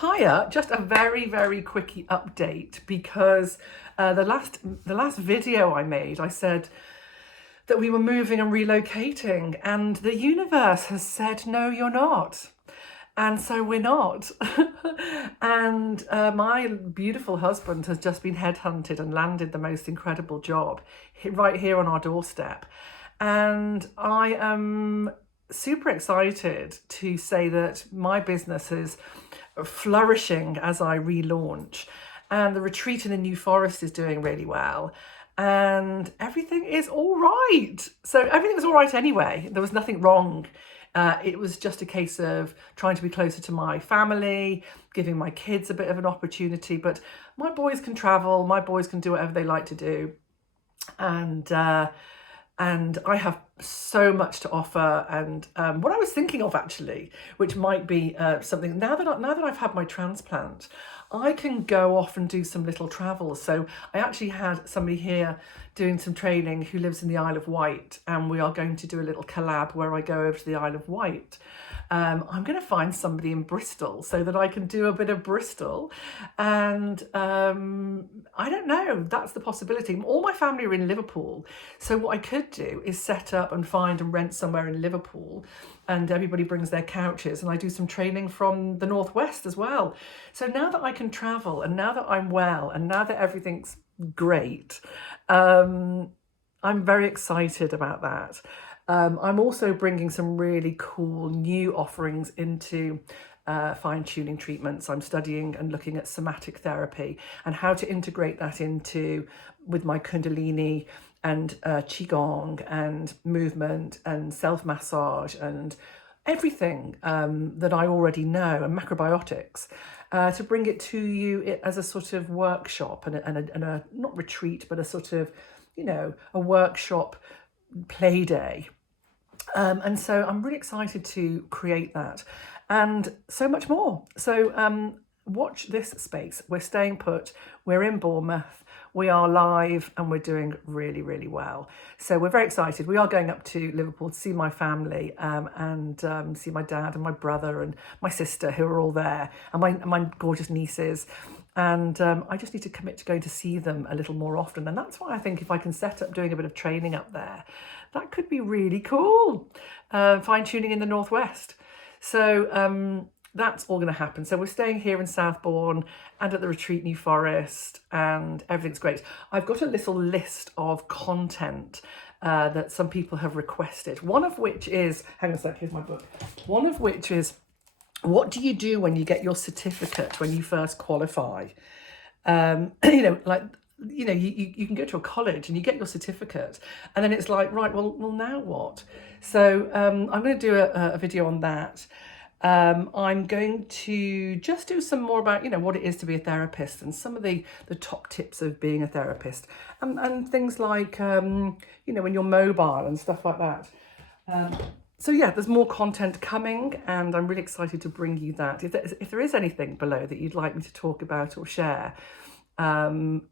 Hiya, just a very, very quickie update because the last video I made, I said that we were moving and relocating, and the universe has said, no, you're not. And so we're not. And my beautiful husband has just been headhunted and landed the most incredible job right here on our doorstep. And I am super excited to say that my business is flourishing as I relaunch, and the retreat in the New Forest is doing really well, and everything is all right. So everything was all right anyway. There was nothing wrong. It was just a case of trying to be closer to my family, giving my kids a bit of an opportunity. But my boys can travel, my boys can do whatever they like to do. And I have so much to offer. And what I was thinking of actually, which might be something, now that I've had my transplant, I can go off and do some little travel. So I actually had somebody here doing some training who lives in the Isle of Wight, and we are going to do a little collab where I go over to the Isle of Wight. I'm going to find somebody in Bristol so that I can do a bit of Bristol. And I don't know, that's the possibility. All my family are in Liverpool. So what I could do is set up and find and rent somewhere in Liverpool, and everybody brings their couches, and I do some training from the Northwest as well. So now that I can travel, and now that I'm well, and now that everything's great, I'm very excited about that. I'm also bringing some really cool new offerings into fine-tuning treatments. I'm studying and looking at somatic therapy and how to integrate that with my Kundalini and Qigong and movement and self-massage and everything that I already know, and macrobiotics, to bring it to you as a sort of workshop and a not retreat, but a sort of, a workshop play day. And so I'm really excited to create that and so much more. So watch this space. We're staying put. We're in Bournemouth. We are live and we're doing really, really well. So we're very excited. We are going up to Liverpool to see my family and see my dad and my brother and my sister, who are all there, and my gorgeous nieces. And I just need to commit to going to see them a little more often. And that's why I think if I can set up doing a bit of training up there, that could be really cool. Fine-tuning in the Northwest. So that's all going to happen. So we're staying here in Southbourne and at the retreat New Forest, and everything's great. I've got a little list of content that some people have requested. One of which is, hang on a sec, here's my book. One of which is, what do you do when you get your certificate, when you first qualify? You can go to a college and you get your certificate, and then it's like, right, well now what? So I'm going to do a video on that. I'm going to just do some more about, what it is to be a therapist and some of the top tips of being a therapist, and things like, when you're mobile and stuff like that. So yeah, there's more content coming, and I'm really excited to bring you that. If there is anything below that you'd like me to talk about or share, I'm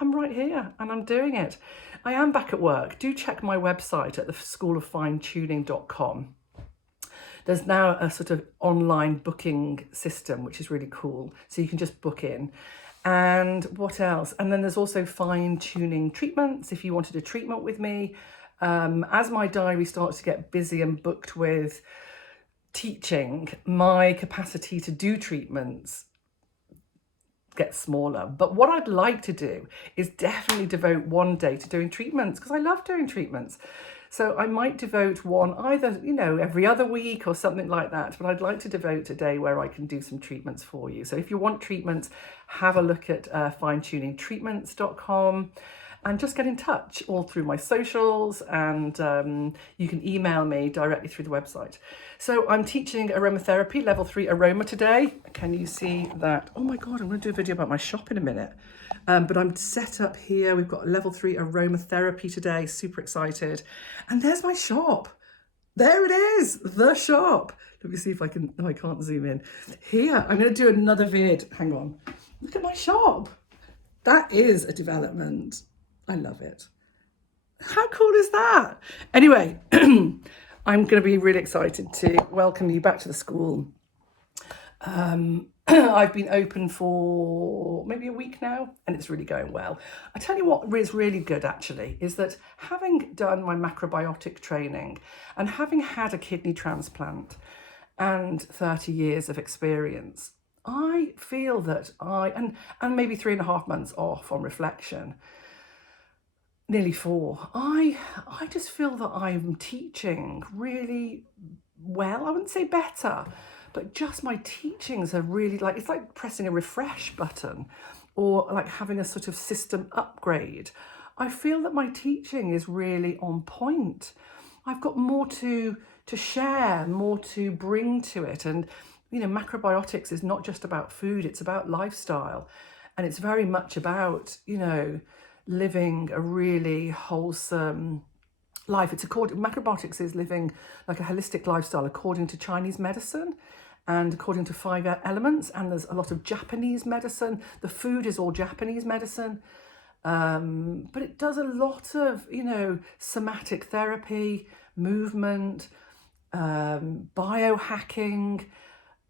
right here and I'm doing it. I am back at work. Do check my website at theschooloffinetuning.com. There's now a sort of online booking system, which is really cool. So you can just book in. And what else? And then there's also fine-tuning treatments if you wanted a treatment with me. As my diary starts to get busy and booked with teaching, my capacity to do treatments gets smaller. But what I'd like to do is definitely devote one day to doing treatments, because I love doing treatments. So I might devote one either, every other week or something like that. But I'd like to devote a day where I can do some treatments for you. So if you want treatments, have a look at finetuningtreatments.com. And just get in touch all through my socials, and you can email me directly through the website. So I'm teaching aromatherapy, level 3 aroma today. Can you see that? Oh my God, I'm going to do a video about my shop in a minute. But I'm set up here. We've got level 3 aromatherapy today. Super excited. And there's my shop. There it is, the shop. Let me see if I can, no, I can't zoom in. Here, I'm going to do another vid. Hang on. Look at my shop. That is a development. I love it. How cool is that? Anyway, I'm going to be really excited to welcome you back to the school. I've been open for maybe a week now, and it's really going well. I tell you what is really good actually is that having done my macrobiotic training and having had a kidney transplant and 30 years of experience, I feel that and maybe 3.5 months off on reflection, nearly 4, I just feel that I'm teaching really well. I wouldn't say better, but just my teachings are really like, it's like pressing a refresh button or like having a sort of system upgrade. I feel that my teaching is really on point. I've got more to share, more to bring to it. And, macrobiotics is not just about food, it's about lifestyle. And it's very much about, living a really wholesome life. Macrobiotics is living like a holistic lifestyle according to Chinese medicine and according to 5 elements. And there's a lot of Japanese medicine. The food is all Japanese medicine. But it does a lot of, somatic therapy, movement, biohacking.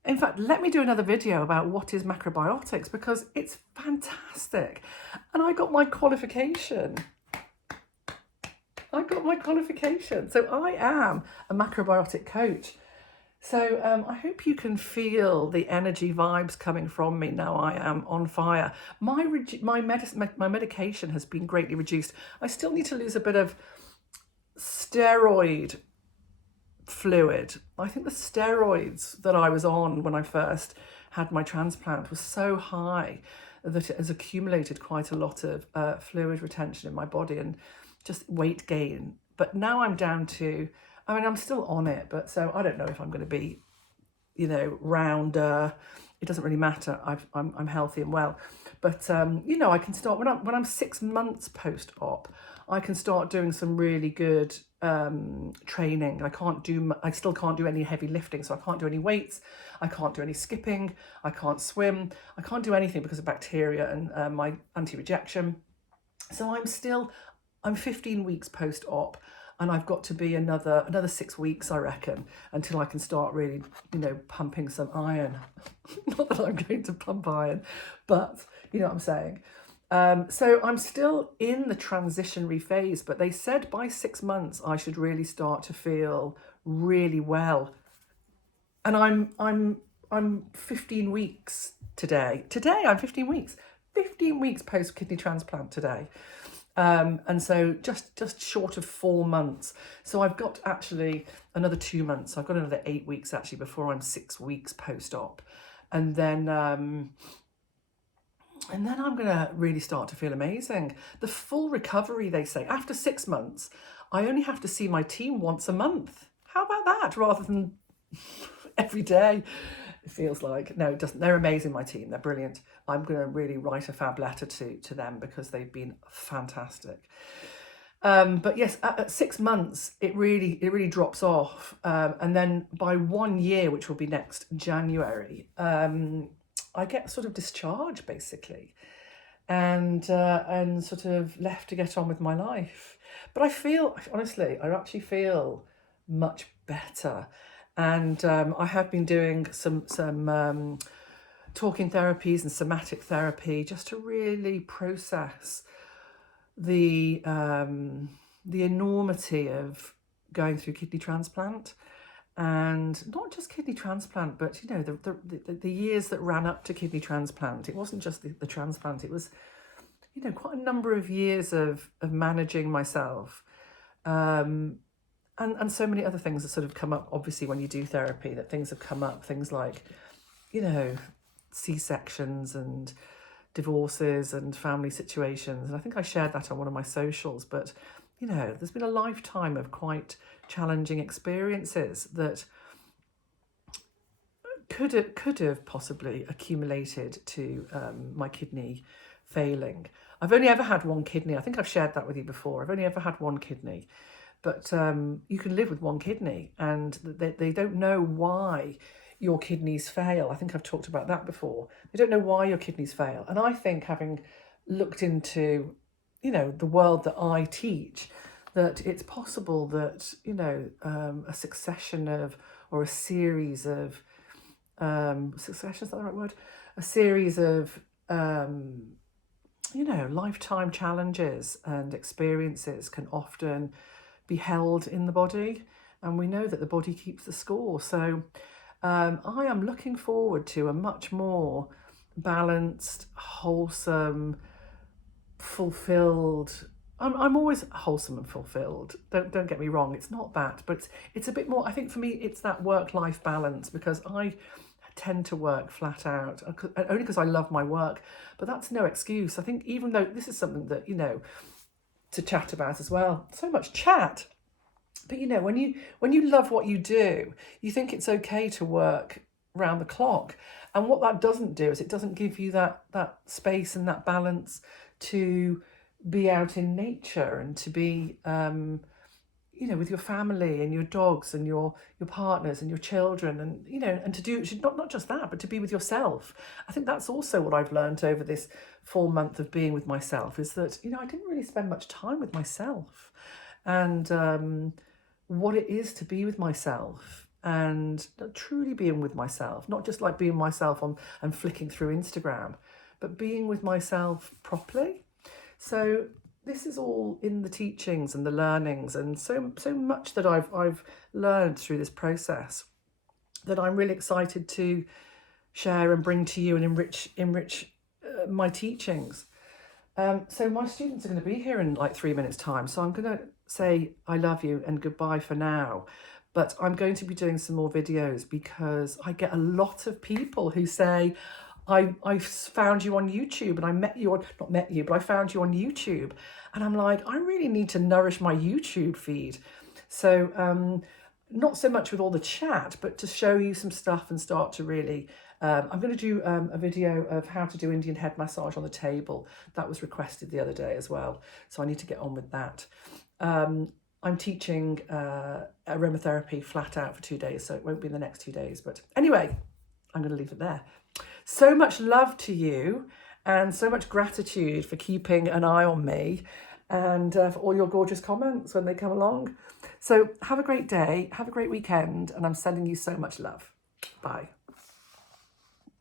In fact, let me do another video about what is macrobiotics because it's fantastic. And I got my qualification. So I am a macrobiotic coach. So I hope you can feel the energy vibes coming from me now. I am on fire. My medication has been greatly reduced. I still need to lose a bit of steroid fluid. I think the steroids that I was on when I first had my transplant was so high that it has accumulated quite a lot of fluid retention in my body and just weight gain. But now I'm down to, I'm still on it, but so I don't know if I'm going to be, rounder. It doesn't really matter. I'm healthy and well, but I can start when I'm 6 months post-op. I can start doing some really good training. I still can't do any heavy lifting, so I can't do any weights. I can't do any skipping. I can't swim. I can't do anything because of bacteria and my anti-rejection. So I'm 15 weeks post-op, and I've got to be another 6 weeks, I reckon, until I can start really, pumping some iron. Not that I'm going to pump iron, but you know what I'm saying. So I'm still in the transitionary phase, but they said by 6 months I should really start to feel really well. And I'm 15 weeks today. Today I'm 15 weeks. 15 weeks post kidney transplant today. And so just short of 4 months. So I've got actually another 2 months. I've got another 8 weeks actually before I'm 6 weeks post-op. And then I'm going to really start to feel amazing. The full recovery, they say, after 6 months, I only have to see my team once a month. How about that? Rather than every day, it feels like. No, it doesn't. They're amazing, my team. They're brilliant. I'm going to really write a fab letter to them because they've been fantastic. But yes, at 6 months, it really drops off. And then by 1 year, which will be next January, I get sort of discharged basically, and sort of left to get on with my life. But I actually feel much better, and I have been doing some talking therapies and somatic therapy just to really process the enormity of going through kidney transplant. And not just kidney transplant, but the years that ran up to kidney transplant. It wasn't just the transplant. It was, quite a number of years of managing myself, and so many other things that sort of come up. Obviously, when you do therapy, that things have come up. Things like, C-sections and divorces and family situations. And I think I shared that on one of my socials. But there's been a lifetime of quite challenging experiences that could have possibly accumulated to my kidney failing. I've only ever had one kidney. I think I've shared that with you before. I've only ever had one kidney, but you can live with one kidney, and they don't know why your kidneys fail. I think I've talked about that before. They don't know why your kidneys fail. And I think, having looked into the world that I teach, that it's possible that a succession of, or a series of succession, is that the right word? A series of, lifetime challenges and experiences can often be held in the body. And we know that the body keeps the score. So I am looking forward to a much more balanced, wholesome, fulfilled. I'm always wholesome and fulfilled. Don't get me wrong. It's not that, but it's a bit more. I think for me, it's that work-life balance, because I tend to work flat out only because I love my work. But that's no excuse. I think even though this is something that to chat about as well. So much chat. But when you love what you do, you think it's okay to work round the clock. And what that doesn't do is it doesn't give you that space and that balance to be out in nature and to be with your family and your dogs and your partners and your children, and and to do not just that, but to be with yourself. I think that's also what I've learned over this 4 month of being with myself, is that I didn't really spend much time with myself, and what it is to be with myself and truly being with myself, not just like being myself and flicking through Instagram, but being with myself properly. So this is all in the teachings and the learnings, and so much that I've learned through this process that I'm really excited to share and bring to you and enrich my teachings. So my students are going to be here in like 3 minutes time, so I'm going to say I love you and goodbye for now. But I'm going to be doing some more videos because I get a lot of people who say, I found you on YouTube and I met you on, not met you, but I found you on YouTube. And I'm like, I really need to nourish my YouTube feed. So not so much with all the chat, but to show you some stuff and start to really, I'm going to do a video of how to do Indian head massage on the table. That was requested the other day as well. So I need to get on with that. I'm teaching aromatherapy flat out for 2 days, so it won't be in the next 2 days. But anyway, I'm going to leave it there. So much love to you and so much gratitude for keeping an eye on me and for all your gorgeous comments when they come along. So have a great day, have a great weekend, and I'm sending you so much love. Bye.